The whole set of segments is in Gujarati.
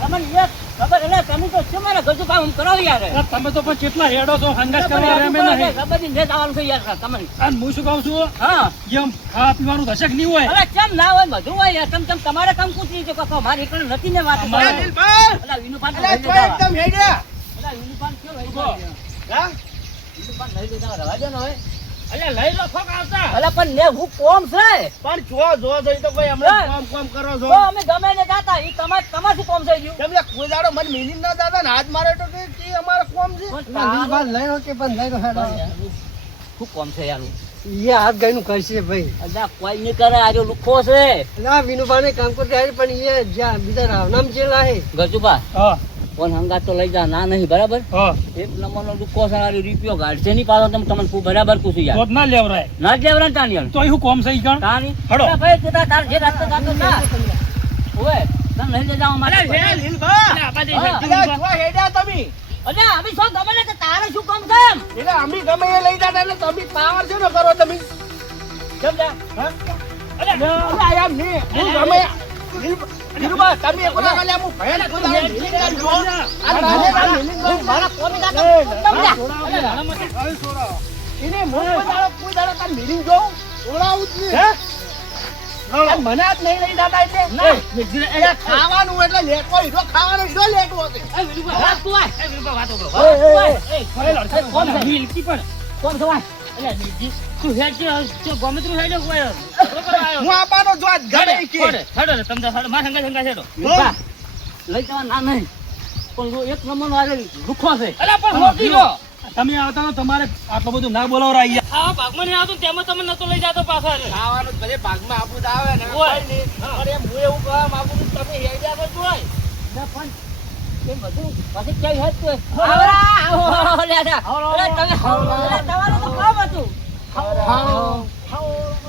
તમને ખબર એટલે તમે તો શું મારા ગજુ કામ કરો યાર. તમે તો પણ કેટલા હેડો છો હંગાસ કરવા રે મેં નહીં. ખબર નહીં આવવાનું છે યાર તમને. અને હું શું કહું છું હા એમ ખાવા પીવાનું થશે કે નહીં હોય? અરે કેમ ના હોય બધું હોય યાર. તમ તમારે કામ પૂછી છે કે મારી એકલ નથી ને વાત. અલા વિનુપાન એકદમ હેડ્યા. અલા વિનુપાન કેવો લઈ ગયો? હા વિનુપાન લઈ ગયો રવા દે ને હવે. અલ્યા લઈ લો ખોક આવતા. અલા પણ ને હું કોમ છે. પણ જો જોઈ તો કોઈ હમણાં કોમ કરો છો. તો અમે ગમે ને જાતા ઈ તમારું કોમ થઈ ગયું. તમે કોઈ દાડો મને મિલી ના દાદા ને હાથ મારે તો કે અમારો કોમ છે. લઈ કે પણ લઈ હેડો શું કોમ છે યાર? એ હાથ ગઈ કરશે ભાઈ. અલા કોઈ નહીં કરે આજો લુખો છે. ના વિનુભાને કામ કરતે આવી પણ એ જ્યાં બીજા રાવનામ જેલા હે ગજુબા હા કોણ હંગાત તો લઈ જા ના નહીં બરાબર. હા એક નંબરનો લુખો છે રૂપિયો ગાડશે નહીં પાછો તમે તમને ખૂબ બરાબર પૂછ્યું યાર. તો જ ના લેવરાય. ના જ લેવરા તાની યાર. તો અહીં કોમ છે ઈ ગણ. તાની હડો. અલા ભાઈ તું તાર જે રાસ્તે જાતો તા ઓએ તમે લઈ જાવ મારે. અલ્યા લીલભા. અલ્યા જો હેડ્યા તમે. અલ્યા અમે શું ગમે ને કે તારે શું કામ છે એમ? એટલે અમે ગમે એ લઈ જાતા એટલે તમે પાવર છે ને કરો તમે. સમજ્યા? હા અલ્યા એમ નહીં. હું ગમે લીલભા તમે એક વાર અલ્યા હું ભયન કોઈ દાડો મિલી ના જો. આ નાને મિલી મારા કોમી કાકા એને કોઈ દાડો કાલ મિલી જો. ઓળાવું જ નહીં. હે મને આજ નહીં લઈ જાતા એટલે ના ખાવાનું એટલે લેકો હીરો ખાવાનો હીરો લેકો હશે. એ વિનુભા વાત તું આય. એ વિરુપા વાતો કરો. કોમ છે? મિલકી પણ કોમ છે વાય? અલ્યા દીદી તું હેડ કે ગમે તું હેડ કોઈ હું આપાનો જો આજ ઘરે કે હેડો રે તમને હેડો માર હંગા હેડો. વિનુભા, લઈ જવા ના નહીં પણ એક નંબરનો આજે લુખો છે. અલ્યા પણ મોટી જો તમે આવતા તો તમારે આટલું બધું ના બોલાવરા અહીંયા. આ ભાગમાં નહીં આવતું તેમાં તમે નતો લઈ જાતો પાછા રે. ખાવાનું ભલે ભાગમાં આપું તો આવે ને હોય. કોઈ નહીં. પણ એમ હું એવું કહેવા માંગુ છું તમે હેડ્યા તો જોઈ. ના પણ એ બધું પછી ક્યાંય હતું આવો લે જા. અરે તમે અરે તમારું તો કામ હતું.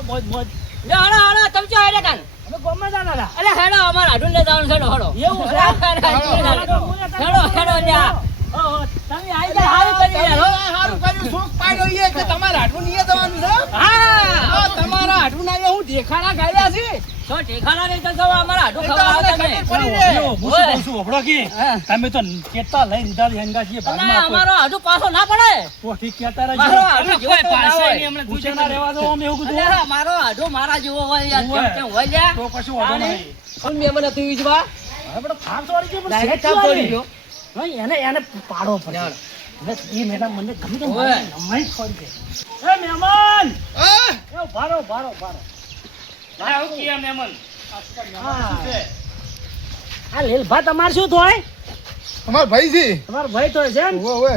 મોજ મોજ લે હળો તમે ક્યાં હેડ્યા કાન? અમે ગોમાં જાના હતા. અરે હેડો અમાર આડું લઈ જવાનું છે હળો. એવું છે? હેડો લ્યા. તમે આઈ જાય હારું કરી યાર હો. સારું કર્યું શોખ પાડ્યો એ કે તમારા હાડું નહીં જવાનું છે. હા તમારા હાડું ના હું દેખાડા ગાયા છે. તો ઠેકાણા નહીં તો જવા અમારા આડું ખવડાવવા તમે. પડી રે. હું શું કહું છું ઓભળો કે તમે તો કેટલા લઈને દીધા હંગા છીએ અલા, ભાગમાં આપો. અમારો આડું પાછો ના પડે. તો ઠીક કહેતા રહેજો. મારો આડું જેવો તો ના હોય. પૂછે ના રહેવા દો અમે એવું કીધું. અલ્યા, મારો આડું મારા જેવો હોય યાર. હોય. કેમ હોય લ્યા? તો કશું વાંધો નહીં. કોણ મહેમાન હતું ઈજવા? હવે બધો થાપ છોડી ગયો પણ ડાયરેક્ટ શેઠ થાપ વાળી. છોડી ગયો. હા, એને પાડો પડે. હવે એ મેડમ મને ગમી તો ઓય. નમાઈ છોડી દે. એ મહેમાન હા એ ભારો ના આવું કિયા મહેમાન. આ લેલભા તમાર શું થાય? અમાર ભાઈ છે. તમારો ભાઈ તો છે ને? ઓવે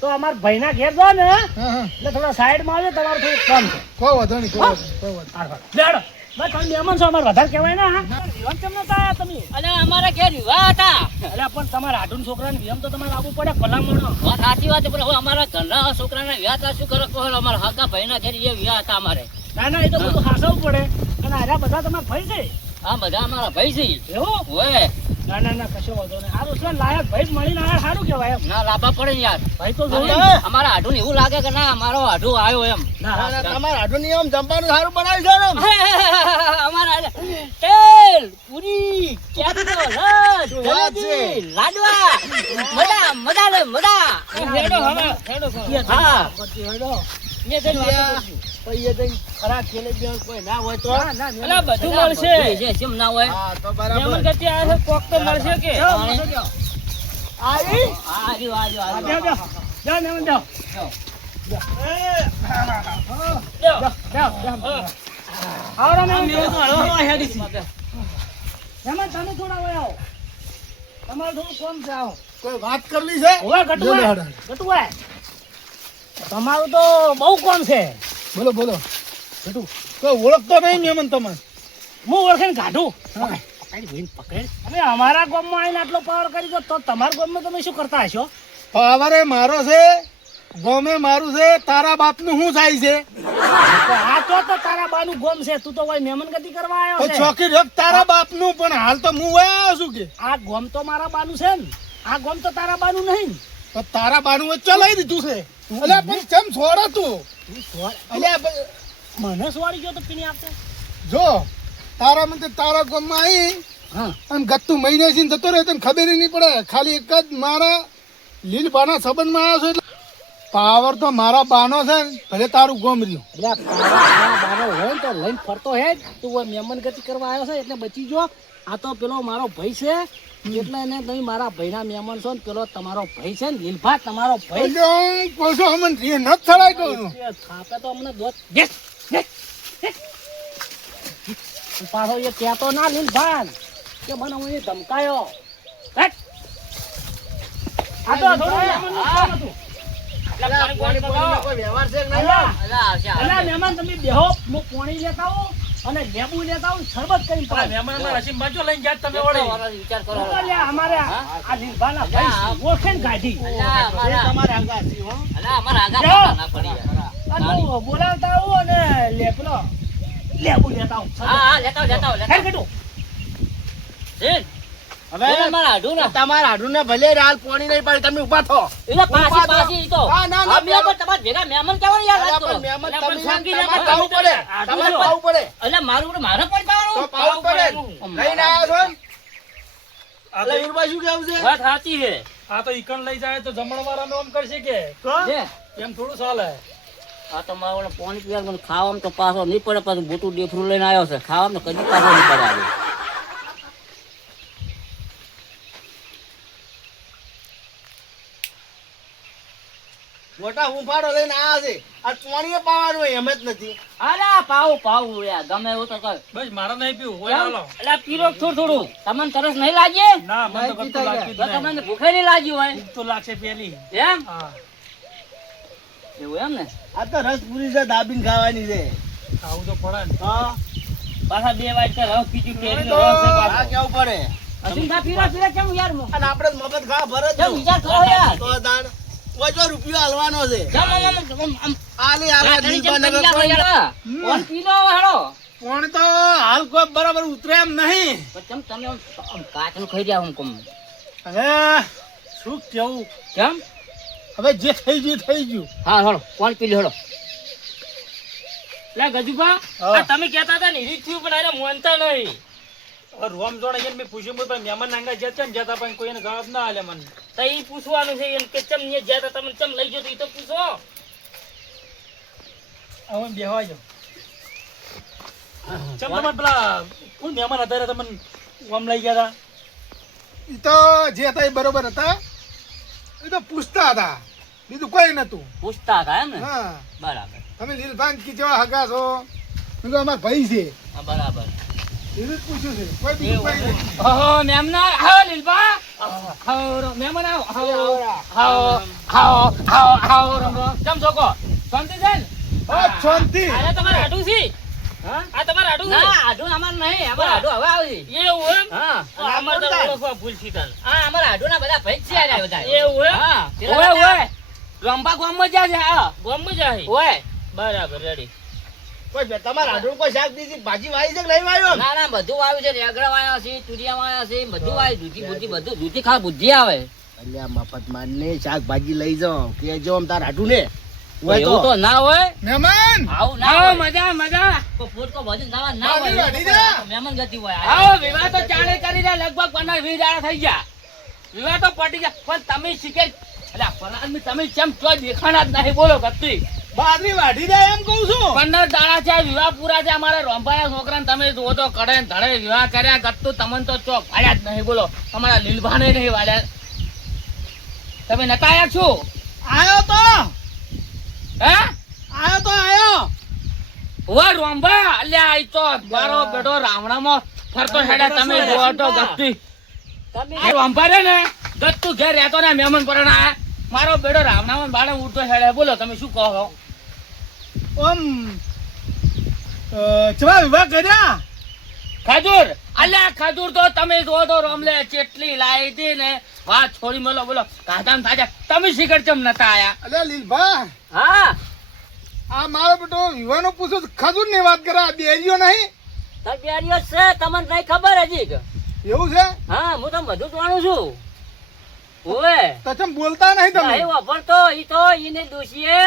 તો અમાર ભાઈના ઘેર જો ને હા હા એટલે થોડા સાઈડમાં આવજો તમારું થોડું કામ છે. કોઈ વાંધો નહીં કોઈ વાંધો બેડો બસ તમે મહેમાન છો અમારે વધારે કહેવાય ને હા વિવાહ કેમ નતા આયા તમે? અલ્યા, અમારા ઘેર વિવાહ હતા. અલ્યા પણ તમારા આઢું છોકરાને વિવાહ તો તમારે આવવું પડે ભલામણો. વાત સાચી વાત છે, પણ હવે અમારા ઘરના છોકરાના વિવાહ હતા. શું કરો કહો? અમારા હગા ભાઈના ઘેર એ વિવાહ હતા અમારે. ના ના એ તો બધું હાસવું પડે અને આરા બધા તમારા ભાઈ છે આ બધા અમારા ભાઈ છે. એવું? ઓય ના ના ના કશો વાંધો નહીં. સારું છે લાયક ભાઈ જ મળીને આયા સારું કહેવાય એમ. ના લાભા પડે ને યાર. ભાઈ તો જોઈએ હા. ને. અમારા આઢું એવું લાગે કે ના અમારો આઢું આવ્યો એમ. ના ના તમારા હાડું નહીં આમ જમવાનું સારું બનાવ્યું છે ને. અમારા તેલ પૂરી કેરીનો રસ શું વાત છે? જલેબી, લાડવા મજા લે મજા. હેડો હવે હેડો કરો. હા હેડો. એ તો લ્યા. પછી એ તઈ ખરા ખેલે બેન કોઈ ના હોય તો ના ના અલા, બધું મળશે જે જેમ ના હોય. હા તો મહેમાન બરાબર ગતિ આયા છે કોક તો મળશે કે આવી આજો આજો જાઓ આજો. જાઓ જાઓ મહેમાન જાઓ આવરો મહેમાન મહેમાન તમે થોડા વયા આવો તમારે થોડું કોમ છે આવો કોઈ વાત કરવી છે હવે ગટુઆ તમારું તો બહુ કોમ છે બોલો બોલો કોઈ ઓળખતો નહીં મહેમાન તમે હું ઓળખીને કાઢું હા. અમે અમારા ગામમાં આવીને આટલો પાવર કરી દો તો તમારા ગામમાં તમે શું કરતા હશો પાવરે મારો છે ગોમે મારું છે તારા બાપનું શું થાય છે તો આ તો તારા બાનું ગોમ છે તું તો કોઈ મહેમાન ગતિ કરવા આવ્યો છે ચોકી રખ તારા બાપનું પણ હાલ તો હું આવ્યો છું કે આ ગોમ તો મારા બાનું છે ને આ ગોમ તો તારા બાનું નહીં તો તારા બાનું એ ચલાવી દીધું છે અલ્યા પણ કેમ છોડો તું અલ્યા મને સોરી ગયો તો પીણી આપતો જો તારા મને તારા ગામમાં આવી હા. અને ગત્તું મહિને થી જતો રહે તને ખબર નહીં પડે. ખાલી એક જ મારા લીલબાના સંબંધમાં આવ્યો છું એટલે પાવર તો મારા બાનો છે ને, ભલે તારું ગોમ રહ્યું. એટલે આ બાનો હોય ને તો લઈને ફરતો હે જ. તું હવે મહેમાન ગતિ કરવા આવ્યો છે એટલે બચી જો. આ તો પેલો મારો ભાઈ છે એટલે એને તમે મારા ભાઈના મહેમાન છો ને પેલો તમારો ભાઈ છે ને લીલભા તમારો ભાઈ. એટલે હું કહું છું અમને રે ન જ થડાય કહું છું. એ થાપે તો અમને દોત દેખ દેખ દેખ. પાછો એ કહેતો ના લીલભાન કે મને હું એ ધમકાયો. હેટ. આ તો થોડું મહેમાનનું કામ હતું. એટલે પાણી પાણી કોઈ વ્યવહાર છે કે નહીં? અલા, અલા, આવશે, આવશે. અલા મહેમાન તમે બેહો, હું પાણી લેતા આવું અને લેબુ લેતા આવું, શરબત કરીને પાડું. વારો વિચાર કરો. તો લે, અમારે આ લીલભાના ભાઈ છે, ઓળખે ને કાઢી. અલા, અમારા- તમારે હંગાત છે, હો. અલા, અમારા આગા જાઓ. પાછા ના પડી યાર. અને હું બોલાવતા આવું અને લેબલો લેબુ લેતા આવું. હા, હા, લેતા આવો, લેતા આવો, લેતા હેડ આવો. કાઢું. જીન, હવે બોલો મારા હાડું ના. તમારા હાડુને ભલે હાલ પોણી નહીં પાડી, તમે ઊભા થો. એટલે પાછી પાછી ઈ તો. ના, ના, ના, અમે પણ તમારા ભેગા મહેમાન કેવાની યાર વાત અલા, કરો? પણ મહેમાન અલા, પણ તમે શાંતિ તમારે રાખો. પાવું પડે. હાડું તમારે તો- પાવું પડે. એટલે મારું બધું મારે પણ પાવાનું? તો પાવું પડે. પાવું લઈને આવ્યા છો ને? આ એટલે તો વીરબા શું કેવું છે? વાત સાચી છે. આ તો ઈકણ લઈ જાય તો જમણવાર અમે આમ કરશે કે લે, એમ થોડું ચાલે. આ તો મારો ઓલો પાણી પીવા મને ખાવામાં તો પાછો નહીં પડે, પાછું મોટું ડેફરું લઈને આવ્યો છે. ખાવામાં તો કદી પાછો નહીં પડે આજે. મોટા હુંફાડો લઈને આવ્યા છે. આ પોણીએ પાવાનું હોય એમ જ નથી. અલા, પાવું યાર, ગમે એવું તો કર. બસ મારે નહીં પીવું હોય હાલો. એટલે પીરો થોડું તમને તરસ નહીં લાગે? ના મને તો કશું લાગતું જ તો નહીં. તમને ભૂખે નહીં લાગી હોય ભૂખ તો લાગશે પેલી. એમ? હા એવું એમ ને? આ તો રસપુરી છે, દાબીને ખાવાની છે. આવું તો પડે ને. હા. પાછા 2 વાટ કે રસ પીજું કેરીનો તો રસ છે આ પાછો. કેવું પડે. અસીમદા પીરો કેમ યાર? અને આપણે જ મફત ખાવા ભરે જ કેમ વિચાર કરો યાર? તો દાણ ઓછો રૂપિયો હાલવાનો છે. કેમ આમ આલી આલા રાતડી કેમ દીપા નગર કરી યાર? કોણ પીલો હવે હેડો? પણ તો હાલ કોઈ બરાબર ઉતરે એમ નહીં. પણ કેમ તમે આમ કાચનું ખાઈ રહ્યા હું કમ? હવે શું કેવું, કેમ? હવે જે થઈ ગયું થઈ ગયું. હા હેડો, કોણ પીલો હેડો? લે ગજુભા, હા. આ તમે કહેતા હતા ને ઈરી થયું પણ આને મોનતા નહીં. હવે રોમ જોડે આવીને મેં પૂછ્યું પણ મહેમાન નાંગા જતા ને જતા પણ કોઈને જવાબ ના આલે મને. તો ઈ પૂછવાનું છે એમ કે ચમ ને જ્યાં તમે ચમ લઈ ગયો તો ઈ તો પૂછો. હવે બેહવા જાઓ. ચમ તમારે પેલા કોણ મહેમાન હતા રે તમને ઓમ લઈ ગયા હતા? એ તો જે હતા એ બરોબર હતા. એ તો પૂછતા હતા, બીજું કોઈ નતું. પૂછતા હતા એમ ને? હા, બરાબર. તમે લીલભાન કીધો હગા છો. મેં કહ્યું અમારા ભાઈ છે, હા, બરાબર. એવું જ પૂછ્યું છે, કોઈ બીજું કોઈ નહીં. ઓહો મેમના આવો લીલબા. આવો મહેમાન આવો. આવો રમો. કેમ છો કો? શાંતિ છે ને? હા, શાંતિ. આ તમારા હાડું છે? હા? આ તમારા હાડું છે? ના, હાડું અમાર નહીં. અમારા હાડું હવે આવી. એવું એમ? હા. અમાર તો ઓળખવા ભૂલ થી તને. હા, અમારા હાડુંના બધા ભાઈ જ છે આ બધા. એવું એમ? હા. ઓય ઓય. રંબા ગામમાં જાય છે આ. ગામમાં જાય. ઓય. બરાબર રેડી. કોઈ તમારા હાડું કોઈ શાક દીધી ભાજી વાવી છે કે નહીં વાવ્યો? ના ના બધું વાવ્યું છે. રેગડા વાયા છે, તુરિયા વાયા છે, બધું વાવ્યું. દૂધી બુધી બધું. દૂધી ખા બુદ્ધિ આવે. અલ્યા મફત મારને શાકભાજી લઈ જાઓ કે જો આમ તાર હાડું ને એવું તો ના હોય. મહેમાન આવું ના હોય. મજા મજા. કો ફૂટ કો ભજન ગાવા ના આવી હોય. વાઢી જા. મહેમાન ગતિ હોય. આવો વિવાહ તો ચાલે કરી રહ્યા લગભગ 15-20 દાડા થઈ ગયા. વિવાહ તો પટી ગયા પણ તમે શીખે એટલે ફલાદમી તમે કેમ ચો દેખાણા જ નહીં બોલો ગતિ. બાદરી વાઢી દે એમ કહું છું. 15 દાડા છે વિવાહ પૂરા છે અમારા રોંભાના છોકરાને તમે જુઓ તો કડે ને ધડે વિવાહ કર્યા ગતું તમને તો ચોક વાળ્યા જ નહીં બોલો. તમારા લીલભાને નહીં વાળ્યા. તમે નતા આયા છો? આયો તો હે? આયો તો આયો. ઓ રોંભા અલ્યા આઈ તો મારો બેટો રાવણામાં ફરતો હેડા તમે જોવો તો ગત્તી. આ રોંભા રે ને ગત્તુ ઘેર રહેતો ને મહેમાન પરણા મારો બેટો રાવણામાં બાળે ઉડતો હેડે બોલો તમે શું કહો છો? ઓમ ચવા વિવાહ કર્યા. ખજૂર અલ્યા ખજૂર તો તમે જોવો તો રોમલે ચેટલી લાવી હતી ને વાત છોડી મેલો બોલો કાધામ થાજા તમે શિખર ચમ નતા આયા? અલ્યા લીલભા, હા આ મારો બેટો વિવાનો પૂછો ખજૂર ની વાત કરે, આ બેરીઓ નહીં. તબિયારીઓ છે તમને નહીં ખબર હજી? એવું છે? હા હું તો બધું જાણું છું. ઓવે તો ચમ બોલતા નહીં તમે? નહીં વાપરતો ઈ તો ઈને દોશીએ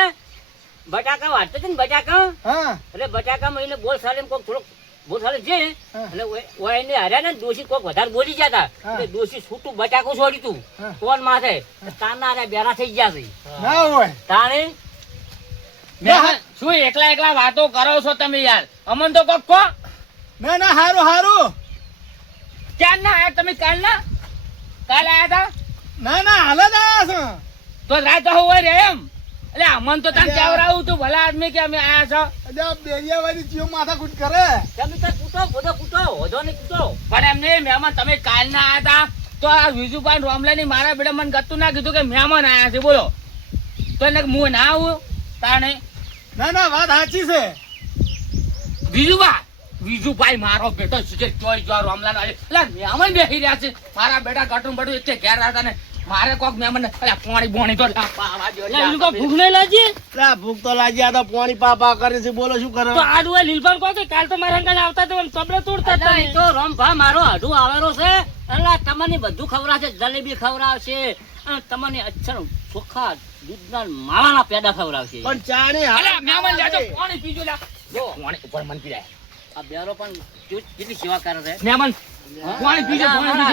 બટાકા વાટતો છે ને બટાકા હા, એટલે બટાકામાં એને બોલ સાલે કોક થોડોક બોલ હાલે જે અને ઓય એને હાર્યા ને દોશી કોક વધારે બોલી ગયા હતા એટલે દોશી છૂટું બટાકું છોડી તું કોણ માથે તાના રે બેરા થઈ ગયા છે ના હોય તાણે શું એકલા એકલા વાતો કરો છો તમે યાર અમન તો કોક કો ના ના હારું હારું ક્યાં ના આયા તમે કાલ આયા હતા ના ના હાલ જ આયા તો રાત હોય રે એમ એટલે અમન તો તને કેવરાવું તું ભલા આદમી કે અમે આયા છો છો બેરિયા વાળી ચીયો માથા કૂટ કરે તમે તો કૂટો બધો કૂટો વધો ને કૂટો પણ એમ નહીં મહેમાન તમે કાલ ના આયા હતા તો આ વિજુભાઈ રોમલાની મારા બેટા મને ગતું ના કીધું કે મહેમાન આયા છે બોલો તો એને હું ના આવું તાણે ના ના વાત સાચી છે વિજુભાઈ મારો બેટો સુજે ચોય જો રોમલા નો એટલે મહેમાન બેસી રહ્યા છે મારા બેટા ગટું બટું એટલે ઘેર હતા ને મારે કોક મહેમાન એટલે પાણી બોણી તો ભૂખ નહીં લાગી ભૂખ તો લાગી આ તો પાણી પાપા કરે છે બોલો શું કરે તો આડું લીલબાન કહો કે કાલ તો મારા અંગલ આવતા તો તબરે તોડતા હતા તો રોમભા મારો આડું આવેલો છે એટલે તમને બધું ખવડાવશે જલેબી ખવડાવશે અને તમને અચ્છા ચોખ્ખા દૂધના માવાના પેડા ખવડાવશે પણ ચાણી મહેમાન લેજો પાણી પીજો લા જો પાણી ઉપર મન પીરાય આ બેરો પણ કેટલી સેવા કરે છે મહેમાન પાણી પીજો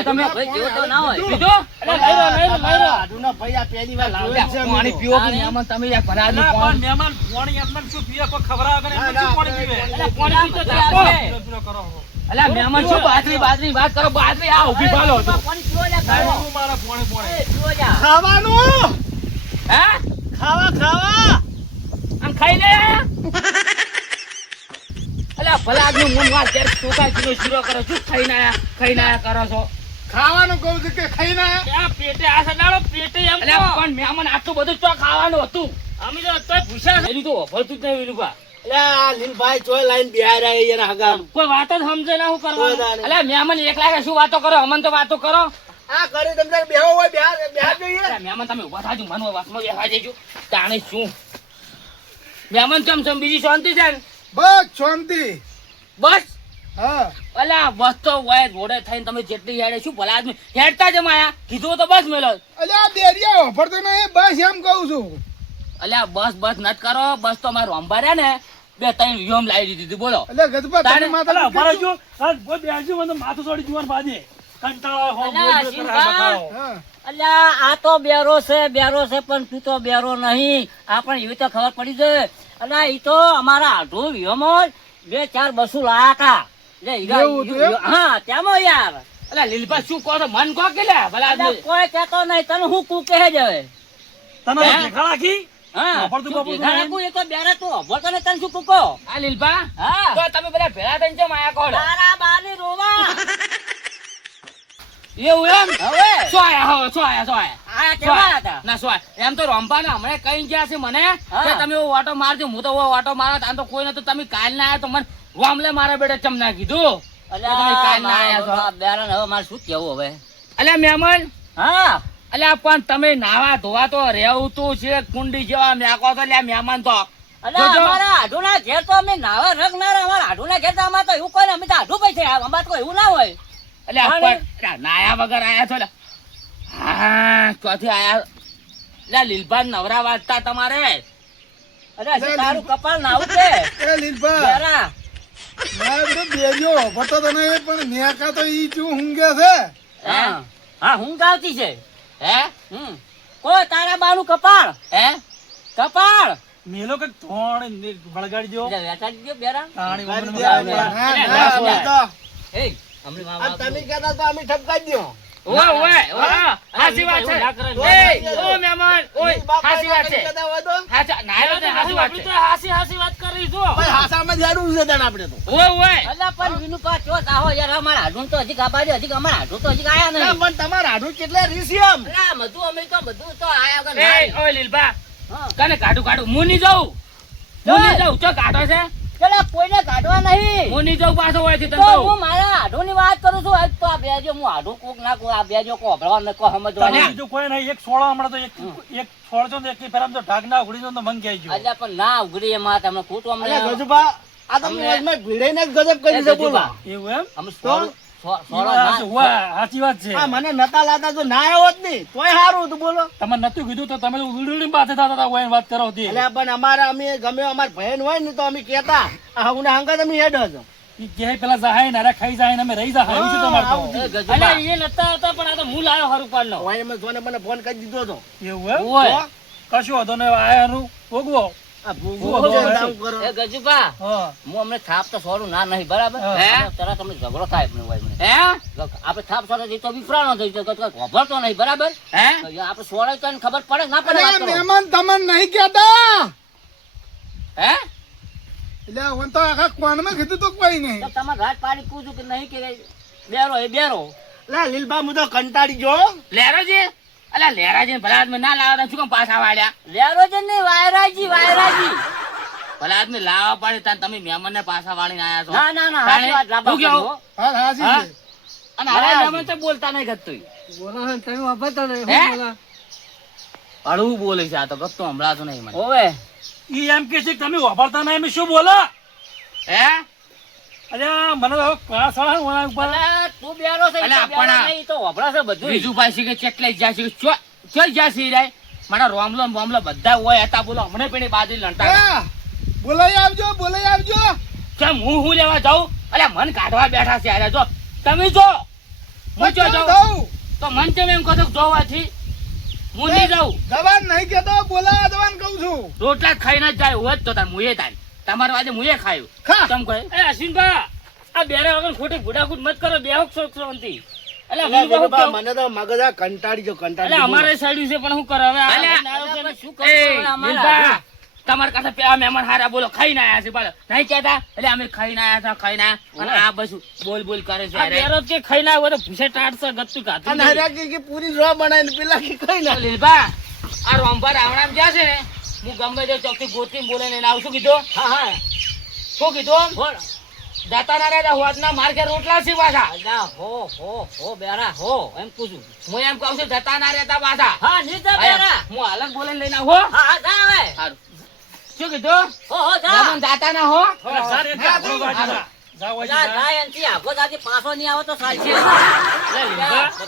તમે ભાઈ જેવો તો ના હોય પીજો એટલે લઈ લો આડુના ભાઈ આ પહેલી વાર લાવ્યો છે પાણી પીવો કે મહેમાન તમે યાર ભરાજ નું પાણી મહેમાન પાણી એમને શું પીએ કોઈ ખબર કરે એમને શું પાણી પીવે એટલે પાણી પીતો આપો કરો અલા મહેમાન શું બાજરી વાત કરો બાજરી આ ઊભી પાલો તો પાણી પીવો લે હું મારા પાણી પીવો જા ખાવાનું હે ખાવા આમ ખાઈ લે અલા ભલા આદમી મન વાત ત્યારે ચોખા કિલો શીરો કરો શું ખાઈને આયા કરો છો ખાવાનું કહું છું કે ખાઈને આયા આ પેટે આ સડાળો પેટે એમ અલા પણ મહેમાન આટલું બધું તો ખાવાનું હતું અમે તો તોય પૂછ્યા છે એની તો ઓફરતું જ નહીં વિનુભા અલ્યા લીલભાઈ ચોય લાઈન બિહાર આવી યાર હગા કોઈ વાત જ સમજે ના હું કરવાનું અલા મહેમાન એકલા કે શું વાતો કરો અમન તો વાતો કરો આ કરે તમને બેહો હોય બિહાર જોઈએ અલા મહેમાન તમે ઉભા થાજો માનવા વાતમાં બેહવા દેજો તાણે શું મહેમાન ચમ બીજી શાંતિ છે ને બસ શાંતિ બસ હા અલા બસ તો વય ઘોડે થઈને તમે જેટલી હેડે શું ભલા આદમી હેડતા જ આયા કીધું તો બસ મેલો અલ્યા બેરિયા વાપરતો નહીં બસ એમ કહું છું અલ્યા બસ નત કરો બસ તો મારું અંબાર્યા ને 2-3 વિહોમ લાવી દીધી બોલો એટલે ગજબા તારે તમે માથા અલા ભરાઈ ગયો આ કોઈ બેસજો મને માથું છોડી જુવાન બાજે કંટાળો હો અલા, બોલ શિલ્પા. હા અલ્યા આ તો બેરો છે પણ તું તો બેરો નહીં આ પણ એવી તો ખબર પડી જાય અલ્યા ઈ તો અમારા આઢું વિહોમાં 2-4 બસું લાયા હતા લે હીરા એવું હતું એમ? હા તેમાં યાર અલ્યા લીલપા શું કહો છો મન કહો કે લે ભલા આદમી કોઈ કહેતો નહીં તને હું કુ કહે જવે તને હે? દેખા રાખી હા વાપરતું તું બાપરતું ભેગા નહીં. રાખું એ તો બેરા તું અભળતો ને તને શું કૂકો આ લીલપા હા તો તમે બધા ભેળા થઈને કેમ આયા કોડ તારા બાની રોવા એવું એમ હવે શું આયા આ કેવા હતા ના શું એમ તો રંપા ને હમણે કઈ ગયા છે મને કે તમે ઓ વાટો મારજો હું તો ઓ વાટો મારા તાન તો કોઈ નતો તમે કાલ ના આયા તો મને વામલે મારા બેટે ચમ ના કીધું તમે કાલ ના આયા છો બેરા હવે મારે શું કેવું હવે અલ્યા મહેમાન હા અલ્યા પણ તમે નાવા ધોવા તો રેવું તું છે કુંડી જેવા મેકો તો લ્યા મહેમાન તો અમારા આઢુના ઘેર તો અમે નાવા રગ ના અમારા આઢુના ઘેર તો અમાર તો એવું કોઈ ને અમે તો આઢું પૈસે અમાર તો એવું ના હોય એટલે નાયા વગર આયા છો હા ચોથી આયા લે લીલભાન નવરા વાંચતા તમારે અરે તારું કપાળ નાવું છે એ લીલભા બેરા ના બધો બેરિયો વાપરતો તો નહીં પણ નેકા તો ઈ શું હુંગે છે હા હું ગાવતી છે હે કોઈ તારા બાનું કપાળ હે કપાળ મેલો કે થોણ વળગાડી દો વેચાડી દો બેરા તાણી વાળી વગરનું દે. વળગાડી. ના, ના, તો. એ અમને આ તમે કહેતા તો અમે ઠપકાઈ દ્યો. ઓય હાસી વાત છે એ ઓ મહેમાન ઓય હાસી વાત છે કહેતા હોય તો હાચા નાયો છે હાસી વાત છે હાસી વાત કરી જો ભાઈ હાસામાં જ હેડવું છે તાણ આપણે તો. ઓય અલ્લા પણ વિનુ પા ચો આહો યાર અમારા હાડું તો હજી ગાબાજે હજી અમારા હાડું તો હજી આયા ના, નહીં પણ તમારા હાડું કેટલે રીસી આમ. અલ્લા બધું અમે તો બધું તો આયા વગર એ ઓય લીલબા કને કાઢું મુની જાઉં ચો કાઢો છે ચલા કોઈને કાઢવા નહીં મુની જાઉં પાછો હોય છે તને તો હું મારા હાડુની વાત કરું છું આજ તો આ બેજો હું હાડું કોક ના કો આ બેજો કો ભરવા ન કો સમજવા તમે બીજું કોઈ નહીં એક છોડો હમણાં તો એક છોડ છો ને એક ફેર આમ તો ઢાક ના ઉઘડી જો તો મંગ ગઈ ગયો અલ્યા પણ ના ઉઘડી એમાં તમને ખોટું અમને અલ્યા ગજુભા, આ તમે વચમાં ભીડાઈને જ ગજબ કરી છે બોલો. એવું એમ અમે સોળો સાચી વાત છે આ મને નતા લાતા તો ના આવ્યો જ નહીં તોય સારું હતું બોલો. તમે નતું કીધું તો તમે ઉડી પાસે થતા હતા કોઈ વાત કરો હતી અલ્યા પણ અમારા અમે ગમે અમાર બહેન હોય ને તો અમે કહેતા આ હું હંગા તમે હેડ જ ઈ કહે પેલા જાહે નારા ખાઈ જાય ને અમે રહી જાય એવું છે તમારે તો. એ ગજુભા. અલ્યા, એ નતા આવતા પણ આ તો હું લાયો હારું પાડનો. વાય એમ જોને મને ફોન કરી દીધો તો એવું એમ? ઓય. કશું વાંધો નહીં, હવે આયાનું ભોગવો. આ ભૂગો છે કામ કરો એ ગજુભા, હા હું અમને થાપ તો સોરું ના નહીં બરાબર. હા. હે તરત તમને ઝઘડો થાય મને હોય મને. હે આપણે થાપ સોરો જઈ તો વિફરાણો થઈ તો ખબરતો નહીં બરાબર. હે આપણે સોરાય તો એને ખબર પડે કે ના પડે વાત અરે કરો. મહેમાન તમને નહીં કહેતા હે એટલે હું તો આખા કોનમાં કીધું તો કોઈ નહીં તો તમારે રાત પાડી પૂછું કે નહીં કે બેરો એ બેરો લે લીલબા હું તો કંટાળી જો લેરોજી. અલ્યા લેરાજી ભલા આદમી ના લાવવા શું કામ પાછા વાળ્યા? લેરોજી ને વાયરાજી વાયરાજી ભલા આદમી લાવવા પડે તાન તમે મહેમાન ને પાછા વાળીને આયા છો. ના ના ના હાચી વાત લાંબા હું કેવું? કરો. હા હાજી હા? છે. અને હવે મહેમાન તો બોલતા નહીં ગતું. બોલો ને તમે વાપરતા નહીં હે? હું બોલા હળવું બોલે છે આ તો ગતું હમણાં નહીં મને. ઓવે ઈ એમ કે છે કે તમે વાપરતા નહીં, અમે શું બોલો? હે અલ્યા મને તો હવે કળા સળા ઓલા ઉપર. અલ્યા તું બેરો છે અલ્યા, ઈ તો બેરો આપણા- નહીં, ઈ તો વપરા છે બધું. બીજુભાઈ છે કે ચેકલાઈ જાય છે કે ચોઈ જાય છે ઈ રાય. મારા રોમલો ને બોમલો બધા હોય હતા બોલો હમણે પેલી બાજરી લણતા હા, બોલાઈ આવજો કેમ હું લેવા જાઉં? અલ્યા મન કાઢવા બેઠા છે અરે જો તમે જો હું જો જાઉં જાઉં. તો મન કેમ એમ કહો છો કે જોવાથી હું નહીં જાઉં. જવાન નહીં કેતો બોલાવા જવાન કહું છું રોટલા જ ખાઈને જ જાય હોય જ તો તાર મુએ થાય તમારા વાજે મુએ ખાયું ખા. તમ કહે એ અશ્વિનભા આ બેરે વગર ખોટી ગુડાગુડ મત કરો બેહો શાંતિ. અલ્યા લે, વીરબા હું લીલબા, કહું? મને તો મગજ આ કંટાળી ગયો અલ્યા અમારે સાઈડ છે પણ શું કરે હવે શું કરું તમારા કાંઠે પેલા મહેમાન હારા બોલો ખાઈને આયા છે બાળક નહીં કહેતા એટલે અમે ખાઈને આયા હતા ખાઈને આયા અને આ બસ બોલ બોલ કરે છે બેરો કે ખાઈને આવ્યો તો ભૂસે ટાટશે ગત્તુ કાતું અને હર્યા કે પૂરી રો બનાવીને પેલા કે કઈ ના લીલબા આ રોમભા રાવણામ જ્યાં છે ને હું ગમે તે ચોકથી ગોતીને બોલે ને આવું શું કીધું હા હા શું કીધું બોલ દાતા ના રહેતા હોદના માર કે રોટલા છે પાછા ના હો બેરા હો એમ પૂછું હું એમ કહું છું દાતા ના રહેતા પાછા હા નીચે બેરા હું અલગ બોલે લઈને આવો હા હા જા હવે સારું શું કીધું હો જા દાતા ના હો સારે ત્યાં આપણો બાજુ જા. જા વાજી જા. પાછો નહીં આવો તો ચાલશે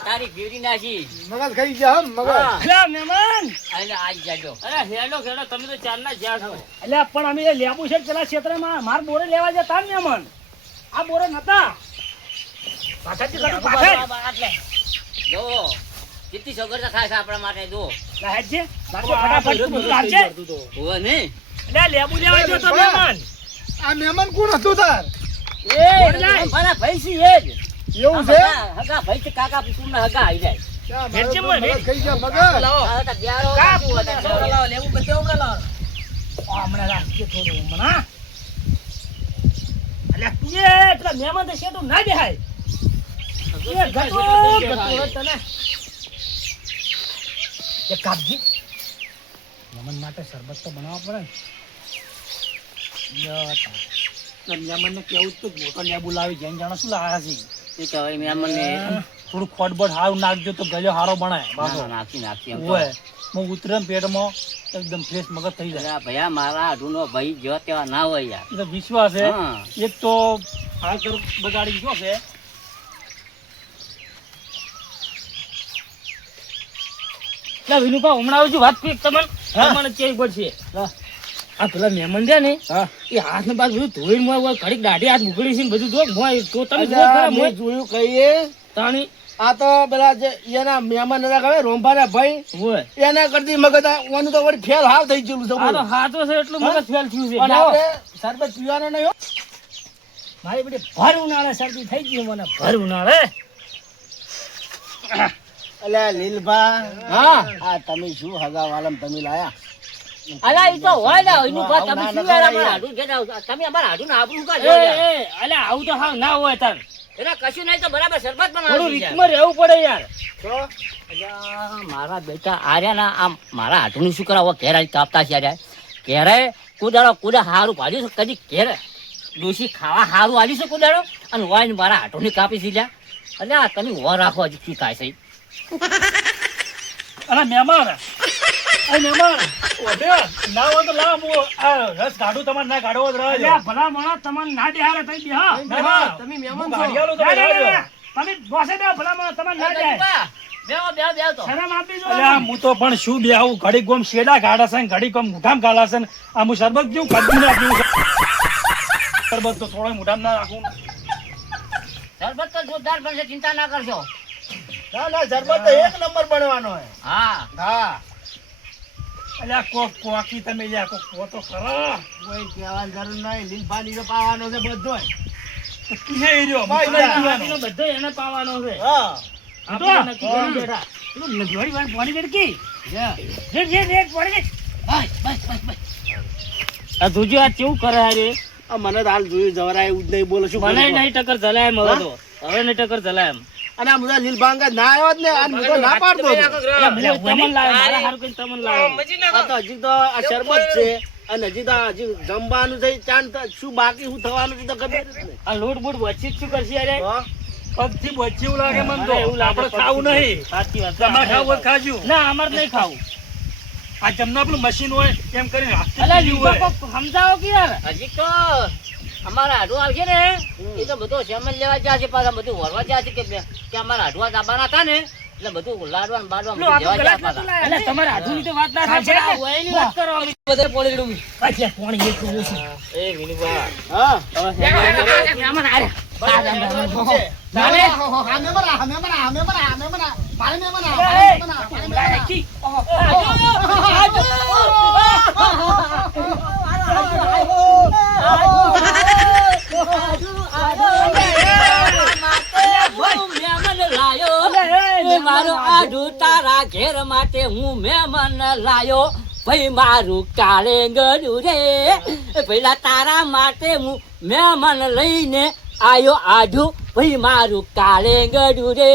તારી ભીડી નાખી મગજ ખાઈ ગયા હમ મગજ અલ્યા મહેમાન, અરે આઈ જાજો અરે હેડો હેડો તમે તો ચાર ના જ્યાં છો અલ્યા પણ અમે એ લેબુ છે પેલા ક્ષેત્રમાં માર બોરે લેવા જતા ને મહેમાન, આ બોરે નતા પાછળથી કાઢું પાછળ. જો કેટલી સગવડતા થાય છે આપણા માટે જો લા હેડજે, લાગશે ફટાફટ તું બધું લાગશે. હોવે ને અલ્યા લેબુ લેવા ગયો તો મહેમાન. આ મહેમાન કોણ હતું તાર મારા ભાઈ છે એ જ એવું છે હગા ભાઈ છે કાકા પુતુના હગા આવી જાય ક્યાં હેડજે મગજ મોય, ખાઈ ગયા મગજ હા તો બ્યારો કા શું હતા? લેવું બધે હમણાં લાવો આ હમણાં રાખજે થોડું હમણાં. અલ્યા તું એ પેલા મહેમાન તો શેઠું ના બેહાય. એ ગતો તને એક કાપજી, મહેમાન માટે શરબત તો બનાવવા પડે ને. મહેમાનને કેવું તો મોટો લેબુ લાવી જઈને જાણો શું લાયા છે. શું કહેવાય મહેમાનને થોડું ખોટબોટ હારું નાખજો તો ગળ્યો હારો બનાય બાપો. નાખી એમ તો. ઓય હું ઉતરે ને પેટમાં એકદમ ફ્રેશ મગજ થઈ જાય. અરે ભૈયા મારા આઢુનો ભાઈ જો તેવા ના હોય યાર એ તો વિશ્વાસ છે. હા. એક તો હાલ કર બગાડી ગયો છે. લા વિનુભા હમણાં આવજો વાત કરી તમને તમને કેવી પડશે. આ પેલા મહેમાન છે ને એ હાથ ને બાદ બધું ધોઈને મોય ઘડીક દાઢી હાથ મુકડી છે ને બધું જો મોય તો તમે જો ખરા મોય મેં જોયું કહીએ તાણી આ તો પેલા જે એના મહેમાન હતા ખબર રોંભાના ભાઈ હોય. એના કરતી મગજ ઓનું તો વળી ફેલ હાવ થઈ ગયેલું છે આ તો બોલો. હાથો છે એટલું મગજ ફેલ થયું છે. અને લાવો. આપણે શરબત પીવાનો નહીં હો. મારી બધી ભર ઉનાળે શરદી થઈ ગઈ મને ભર ઉનાળે. અલ્યા લીલભા હા આ તમે શું હગાવાલમ તમે લાયા અલા ઈ તો હોય ને એનું વાત તમે ના, શું ના, યાર ના, અમારા આઢું ઘેર તમે અમારા આઢું ના આબરૂ એ કાઢો યાર. એ અલ્યા આવું તો હાવ ના હોય તાર. એના કશું નહીં તો બરાબર શરબત થોડું બનાવો રીતમાં રહેવું પડે યાર. મારા બેટા આર્યાના આમ મારા હાથનું શું કરાવો ઘેરા કાપતા છે યાર ઘેરે કુદાડો કુદા હારું પાડ્યું છે કદી ઘેરે ડોસી ખાવા હારું આલ્યું છે કુદાડો અને વાઈને મારા હાથોની કાપી દીધા એટલે આ તમે વો રાખો હજી શું થાય છે અરે મહેમાન અરે મહેમાન ઓબે ના હોય તો લાવ હું આ રસ કાઢું તમારે ના કાઢવો જ રહે. અલ્યા ભલા માણસ તમારે ના દેહારે થઈ બેહા. ના તમે મહેમાન હું છો. ગાડિયાલું તમે રહેજો. તમે બોસે બે ભલા માણસ તમારે ના દેહાય. બેહો તો શરમ આપી જો. અલ્યા હું તો પણ શું બેહું ઘડીક ગોમ શેડા કાઢે છે ને ઘડીક ગોમ મુઠામ કાઢે છે ને આ હું શરબત જેવું કદું નાખ્યું છે. શરબત તો થોડો મુઠામ ના રાખું શરબત તો જોરદાર બનશે, ચિંતા ના કરશો. ના ના શરબત તો એક નંબર બનવાનો હે. હા હા અલ્યા કોક કોકી તમે લ્યા કોક પોતો ખરા કોઈ કહેવાની જરૂર નહીં, લીલભાની તો પાવાનો છે બધો એ રહ્યો ભાઈ, બધો એને પાવાનો છે હા આપણે નક્કી કરી બેઠા પેલું લજવાડી વાળી પાણી ગડકી રેડ પાણી આ જોજો આ કેવું કરે રે આ મને તો હાલ જોયું જવરાય એવું જ નહીં બોલો શું મને કરું? નહીં ટક્કર ચલાય એમ હવે તો હવે નહીં ટક્કર ચલાય એમ અને આ બધા લીલભાંગા ના આવ્યો જ ને આ હું તો ના પાડતો હતો. તમન લાવે મારા હારું કઈ તમન લાવે આ તો હજી તો આ શરબત છે અને હજી તો હજી જમવાનું છે ચાંદ તો શું બાકી શું થવાનું છે તો ખબર જ નહીં. આ લોટ બોટ વચ્ચે શું કરશે અરે હા? પગથી વચ્ચે એવું લાગે મને તો એવું લાગે ખાવું નહીં સાચી વાત તમારે ખાવું હોય ખાજો ના અમારે નહીં ખાવું આ જમના પેલું મશીન હોય એમ કરીને અલા સમજાવો કે યાર હજી તો અમારા હાડું આવશે ને એ તો બધું સેમન લેવા જાય છે, પાછા બધું વરવા જાય છે કે અમારા હાડવા દાબાના હતા ને એટલે બધું લાડવા બાડવા બધું લેવા જાય પાછા. અલા તમારે આધુની તો વાત ના થાય ઓયની વાત કરો બધે પોણી ડૂબી. પાછા પાણી એક કહું છું એ વિનુભા હા મહેમાન આવ્યા. હામે બના, હામે બના, હામે બના, હામે બના. મારે મહેમાન આ, મારે મહેમાન આ, મારે મહેમાન આ. મારું આઢું તારા ઘેર માટે હું મહેમાન લાયો, ભાઈ મારું કાળે ગળ્યું રે, પેલા તારા માટે હું મહેમાન લઈને આયો આઢું, ભાઈ મારું કાળે ગળ્યું રે.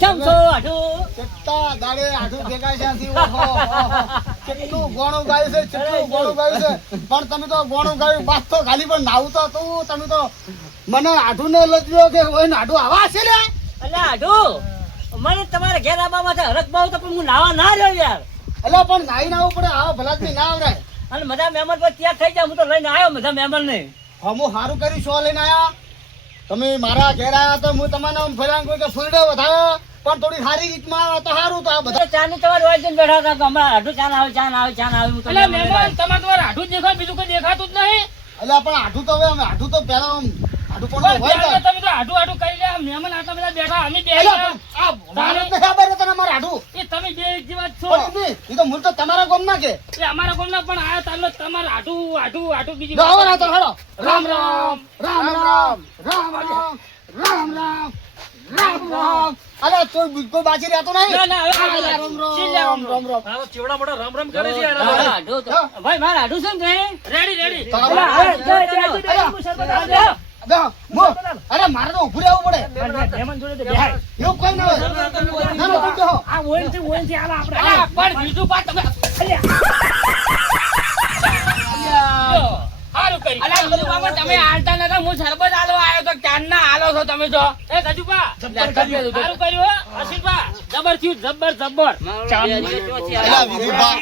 કેમ છો આઢું? કેટલા દાડે આઢું ભેગા છે આથી, ઓહો, ઓહો. કેટલું ગોણું ગાયું છે, કેટલું ગોણું ગાયું છે. પણ તમે તો ગોણું ગાયું બાદ તો ખાલી પણ નાવું તો તું તમે તો મને આઢું ને લજ્યો કે ઓય આઢું આવા છે લે. અલે આઢું, મને તમારા ઘેર આવવા માટે હરખ ભાવ તો પણ હું નાવા ના રહ્યો યાર. એટલે પણ નાઈ નાવું પડે, આવા ભલાદમી ના આવરાય. અને બધા મહેમાન પર તૈયાર થઈ જાય, હું તો લઈને આવ્યો બધા મહેમાન ને. હું સારું કર્યું શો લઈને આયા. તમે મારા ઘેર આયા તો હું તમને આમ ફર્યા કોઈ કે ફૂલડે વધાયો પણ થોડી સારી રીતમાં આવે તો સારું. તો આ બધા બધા ચાની તમારી વાંચીને બેઠા હતા કે હમણાં આઢું ચાન આવે, ચાન આવે, ચાન આવે. હું તો અલા મહેમાન મહેમાન તમારે તમારે આઢું જ દેખાય બીજું કઈ દેખાતું જ નહીં એટલે પણ આઢું તો હવે અમે આઢું તો પહેલા આમ આઢું પણ તો હોય ને. તમે તો આઢું આઢું કરી લે મહેમાન આટલા બધા બેઠા અમે બે એટલે પણ આ મારે જ નથી ખબર તને મારે આઢું. એ તમે બે એક જેવા જ છો પણ નહીં, ઈ તો મૂળ તો તમારા ગામ ના કે એ અમારા ગામના પણ આયા તારનો તમારે આઢું આઢું આઢું બીજી આવો ના તો હેડો. રામ રામ રામ રામ રામ રામ રામ રામ રામ રામ. અરે કોઈ બાજી રહેતો નહીં. ના, ના, હવે રામ રામ રામ રામ રામ. ચેવડા મોટા રામ રામ કરે છે મારા આઢું તો- ભાઈ મારા આઢું છે ને તે? રેડી રેડી તારા- અરે મારે તો ઉભું રહેવું પડે. મહેમાન જોડે તો બેહાય એવું કોઈ ના હોય. ના, ના, તું બેહો. આ ઓઈનથી આલા આપણે પણ બીજું પાટ તમે હારું કરી અલા બીજું બાબા તમે આલતા નતા હું શરબત આલો આયો તો ક્યારના આલો છો તમે જો એ ગજુબા હારું કર્યું હો આશીષબા જબર થયું જબર જબર અલા વિધુબા.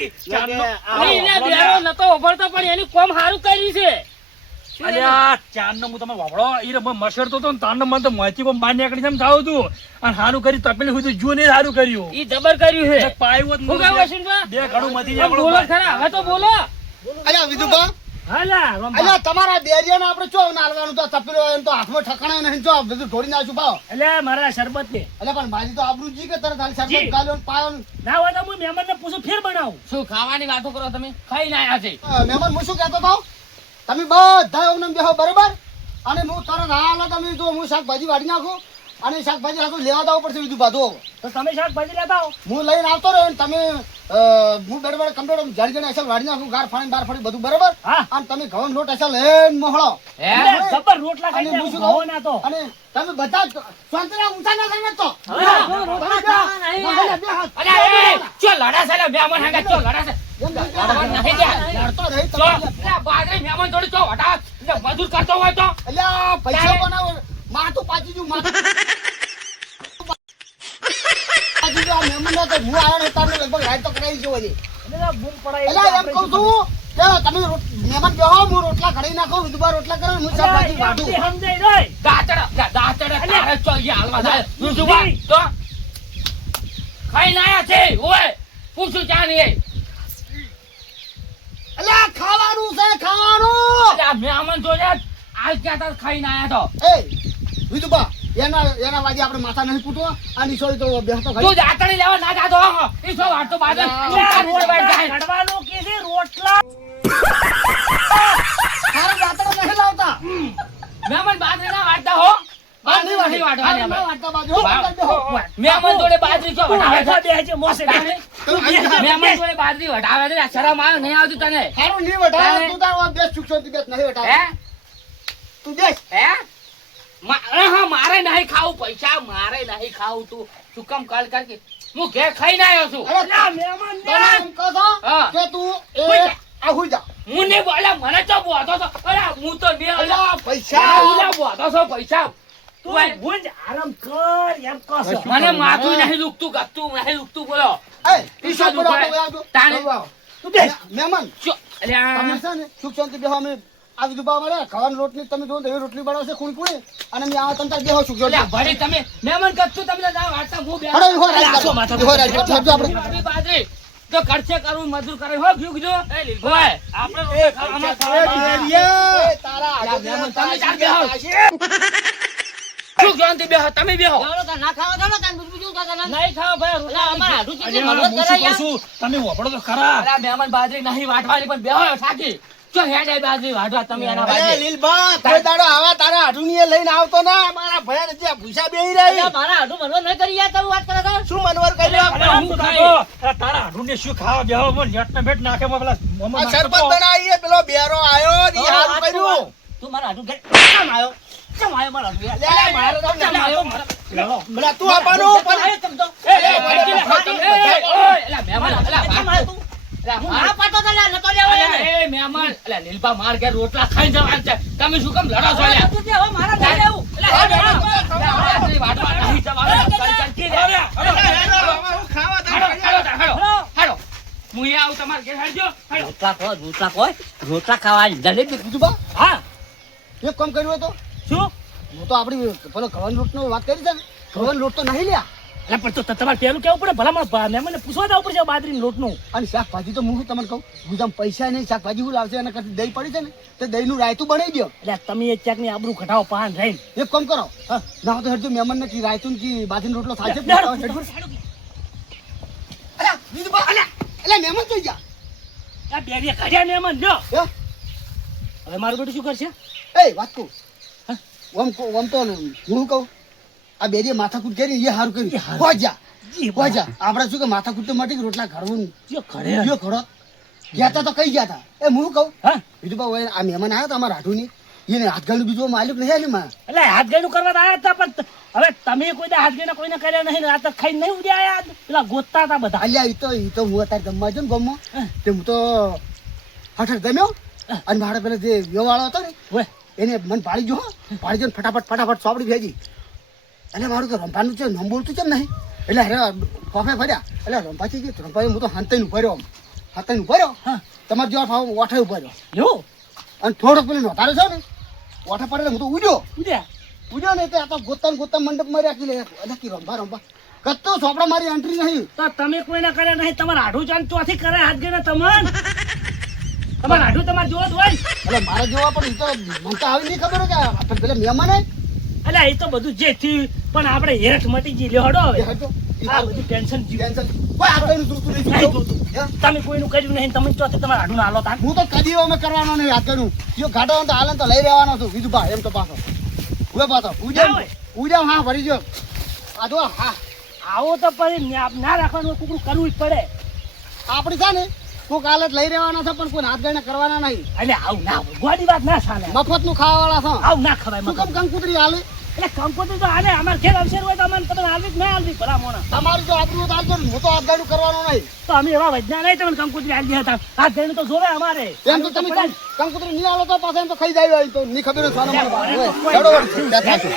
નહીં ને બેરો નતો ઉભરતો પણ એની કોમ હારું કરી છે અલ્યા ચાંદનો હું તમે વાપરો ઈ રે મસરતો તો તાંડો મન તો મોચી કોમ બહાર નીકળી જેમ થાવ તું અને હારું કરી તપેલી સુધી જો ને હારું કર્યું ઈ જબર કર્યું છે પાયું હું કહું આશીષબા બે ઘણું મથી આમ બોલો ખરા હવે તો બોલો અલા વિધુબા. હાલા અલા તમારા બેરિયાને આપણે ચો નાલવાનું તો તપેલો એમ તો હાથમાં ઠકાણે નહીં જો બધું ઢોળી નાખશું ભાવ. એટલે મારા શરબત ને એટલે પણ મારી તો આબરૂજી કે તરત હાલ જી. સરબત ગાલ્યો ને પાયો ને. ના હોય તો હું મહેમાનને પૂછું ફેર બનાવું શું ખાવાની વાતો કરો તમે ખાઈ ના આયા છે મહેમાન હું શું કહેતો હતો તમે બધા એમને બેહો બરોબર અને હું તરત હાલ તમે જો હું શાકભાજી વાળી નાખું અને શાકભાજી નાખું લેવા જવું પડશે બીજું બધું. તો તમે શાકભાજી લેતા આવો હું લઈને આવતો રહ્યો ને તમે હું બેડ કમ્પ્લીટ જાડી જાડી અસલ વાળી નાખું ગાર ફાણી બાર ફાણી બધું બરોબર. હા. અને તમે ઘઉં લોટ અસલ લઈને મોહળો એટલે જબર રોટલા અને ખાઈ હું શું જાવ કહું? ના તો અને તમે બધા શાંતિના ઊંચા ના થઈને તો હવે આટલો રોટલા ખાવા નહીં. અલ્યા એ ચો લડા છે મહેમાન હાંગા ચો લડા છે નહીં ત્યાં. લડતો રહી ચો તમે. અલ્યા બાજરી મહેમાન જોડે ચો હટા એટલે મજૂર કરતો હોય તો અલ્યા પૈસા બનાવો માથું પાછી જુ માથું પાછી જુ આ મહેમાન ના તો હું આવ્યો ને તમને લગભગ રાઈટ તો કરાવી છે વળી. અલ્યા એમ કહું છું કે તમે મહેમાન બેહો હું રોટલા ઘડી નાખું વિધુબા રોટલા કરો હું શાકભાજી વાઢું. સમજાઈ રહી દાતડા તારે ચો ઈ હાલવા જાય રૂજુબા તો ખાઈ ના આયા છે ઓય પૂછું ક્યાં નહીં અલ્યા ખાવાનું છે ખાવાનું. અલ્યા મહેમાન જોડે આજ ક્યાં તાર ખાઈ ના આયા તો એ વિધુબા એના વાગે આપણે માથા નહીં પૂટવો આ નિશોરી તો બેસતો તું ખાલી જાતણી લેવા ના જાતો એ શું વાટતો બાદ રોડ વાટ જાય કડવાનો કે છે રોટલા તારે જાતરો નહીં લાવતા મહેમાન બાજરી ના વાટતા હો બાજરી નહીં વાટવાની ના આપણે. વાટતા બાજુ હો, બેહો. મહેમાન જોડે બાજરી શું વટાવે છે? બે છે મોસે કાને મહેમાન જોડે બાજરી વટાવે છે શરમ આવે નહીં આવતી તને હારું નહીં વટાવે તું તાર બેસ ચૂકશોથી બેસ નહીં હે વટાવે તું બેસ હે હા મારે નહીં ખાવું પૈસા મારે નહીં ખાવું તું શું કામ કાલ કર કે હું ઘેર ખાઈને આવ્યો છું અરે મહેમાન તને એમ કહો છો હા. કે તું એ આહુઈ જા હું નહીં બોલે મને તો બોતો છો અરે હું તો બે અલા પૈસા બોતો છો પૈસા તું ગુંજ આરામ કર એમ કહો છો. મને માથું નહીં દુખતું ગતું નહીં દુખતું બોલો એ ઈશો બોલો આવજો તાણે. તું બેસ મહેમાન શું? અલ્યા. તમે છે ને સુખ શાંતિ બેહો અમે આ દુબા મળે ખાવાની રોટલી તમે જો એવી રોટલી બનાવશે ખૂણી ખૂણી અને મેં આ તંતા બેહો સુખ શાંતિ અલ્યા, ભરી તમે મહેમાન ગતું તમે તો વાર્તા હું બે હડો ઈહો રાજ આસો કરો. માથા ઈહો રાજ કરો. હેડજો આપણે બાજરી બાજરી તો ખર્ચે કરવું મજૂર કરે હો ગયું કીધું હોય આપણે અમાર ખાવા એ તારા અલ્યા, આજે મહેમાન, તમે તારા ચાર બેહો. શું શાંતિ બેહો તમે બેહો ના ખાવા દો ને તને બીજું કાંઈ તને. નહીં ખાઓ ભાઈ અલા, અમારા હાડું કેટલી અરે, મદદ હું કરે શું કહું યાર. છું? તમે વાપરો તો ખરા અલ્યા, મહેમાન બાજરી નહીં વાટવાની પણ બેહો થાકી જો હેડે બાજરી વાટવા તમે એના અરે બાજરી લીલબા કોઈ દાડો આવા તારા હાડુનીએ લઈને આવતો ના મારા ભયા ને ત્યાં ભૂસા બેહી રહી અલા, મારા હાડું મનવા નહીં કરી યાર તમે વાત કરે તો. શું મનવર કર્યો અરે, હું તો કાકો, અરે, તારા હાડુને શું ખાવા બેહો મને લેટ ને બેટ નાખે માં પેલા મોંમાં આ નાખતો સરપંચ તો. બનાવીએ પેલો બેરો આયો ને ઈ હારું કર્યું તું મારા હાડું ઘેર કેમ આવ્યો? કેમ આવ્યો મારા હાડું યાર? લે, મારે તો કેમ આવ્યો મારા? લેલો. પેલા તું આપવાનું કેમ પણ આવ્યો તમ તો? મારા પાટો તો લ્યા, નતો લેવો એને. મહેમાન રોટલા ખાઈ જવા છે તમે શું કામ લડો છો હવે લ્યા? તું જે હવે મારા ઘરે લેવું. બાજરી વાટવા નહીં જવાનું. અરે, અરે, ખાવા હાલો હું એ આવું તમારે ઘેર હેડજો. હાલો. રોટલા ખાવા જલેબી બીજું બા હા એક કામ કર્યું હોય તો શું હું તો આપણી પેલો ઘઉંની રોટનો વાત કરી છે ને ઘઉંની રોટ તો નહીં લ્યા એટલે પણ તો તમારે પેલું કેવું પડે ભલા મહેમાનને પૂછવા જવું પડશે બાજરીની લોટનું અને શાકભાજી તો હું શું તમને કહું ગુજામ પૈસા નહીં શાકભાજી શું લાવશે એના કરતા દહીં પડી છે ને તે દહીંનું રાયતું બનાવી દો એટલે તમે એ ચેકની આબરૂ ઘટાવો પાન રહીને એક કામ કરો ના તો હેડજો મહેમાનને કી રાયતું કી બાજરીનો રોટલો થાય છે અલ્યા બીજું બા અલ્યા મહેમાન જોઈ જા આ બેરીએ કાઢ્યા મહેમાન લ્યો હે? હવે મારું બેટું શું કરશે એ વાત કહું ઓમ તો હું કહું આ બેરીએ માથાકૂટ કરી એ સારું કર્યું ખોજા આપણે શું કે માથાકૂટ તો મટી ગઈ, રોટલા ઘડવું જો ઘરે જો ઘડો ગયા તા તો કઈ ગયા તા એ હું કહું હા બીજું બા આ મહેમાન આવ્યા હતા અમારા હાઠુની એને હાથગાડું બીજું માલિક નહીં ને માં એટલે હાથ ગયનું કરવા તો આવ્યા હતા પણ હવે તમે કોઈ દા હાથ ગઈને કોઈને કર્યા નહીં ને આ તો ખાઈ નહીં ઉડ્યા આયા પેલા ગોતતા હતા બધા અલ્યા એ તો હું અત્યારે જમવા છું ને ગામમાં તે હું તો હઠ ગમ્યો અને મારે પેલા જે વ્યવહાળો હતો ને ઓય એને મન પાડી જો પાડી જો ફટાફટ સોપડી ભેજી એટલે મારું તો રંભાનું છે નમ બોલતું છે નહીં એટલે અરે ખોફે ફર્યા એટલે રંભાથી ગયું રંભાઈ હું તો હાંતાઈને ઉભર્યો હા. તમારે જેવા ફાવ ઓઠે ઉભર્યો એવું અને થોડોક પેલું નોતારે છે ને ઓઠે પડે હું તો ઉડ્યો ઉડ્યા ને તે આ તો ગોતા મંડપમાં રાખી લે એટલે કે રંભા કત્તો સોપડા મારી એન્ટ્રી નહીં તો તમે કોઈને કર્યા નહીં તમારે આઢું ચાંદ ચોથી કરે હાથ ગઈને તમન તમારે આઢું તમારે જોવો જ હોય ને. એટલે મારે જોવા પણ ઈ તો મને તો આવી નહીં ખબર હોય કે આ પેલા મહેમાન આય એટલે એ તો બધું જે થયું પણ આપણે હેઠ મટી ગઈ લ્યો હડો એ હવે હટો ઈ આ તો બધું ટેન્શન જીવ ટેન્શન કોઈ આગળનું જોતું નહીં નહીં જોતું. જોતું. હે? તમે કોઈનું કર્યું નહીં તમે ચોથી તમારે આઢું ના હાલો તાન હું તો કદી અમે કરવાનો નહીં આગળનું જો ઘાટો તો હાલે તો લઈ રહેવાનો છું બીજું બા એમ તો પાછો ઉભે પાછો ઉજામ હા ભરી જો આ જો હા આવો તો પછી ના રાખવાનું કુકડું કરવું જ પડે આપણી છે ને કોઈક હાલત લઈ રહેવાના છે પણ કોઈ હાથ ગાઈને કરવાના નહીં એટલે આવું ના હોય ગોડી વાત ના ચાલે મફતનું ખાવાવાળા છે આવું ના ખવાય શું મગજ. કામ કંકુતરી હાલે એટલે કંકોત્રી તો હાલે અમારે ઘેર અવસર હોય તો અમને તમે હાલવી જ ના હાલવી ભલા મોણા તમારું જો આપણું તો હાલજો હું તો હાથ ગાડું કરવાનું નહીં તો અમે એવા વૈજ્ઞા નહીં તમને કંકોત્રી હાલી હતા હાથ ગઈને તો જોવે અમારે એમ તો તમે કંકુતરી નહીં હાલો તો પાછા એમ તો ખાઈ જાય તો નહીં ખબર હોય સોના મને. ચડો વળી, ત્યાં થાશું.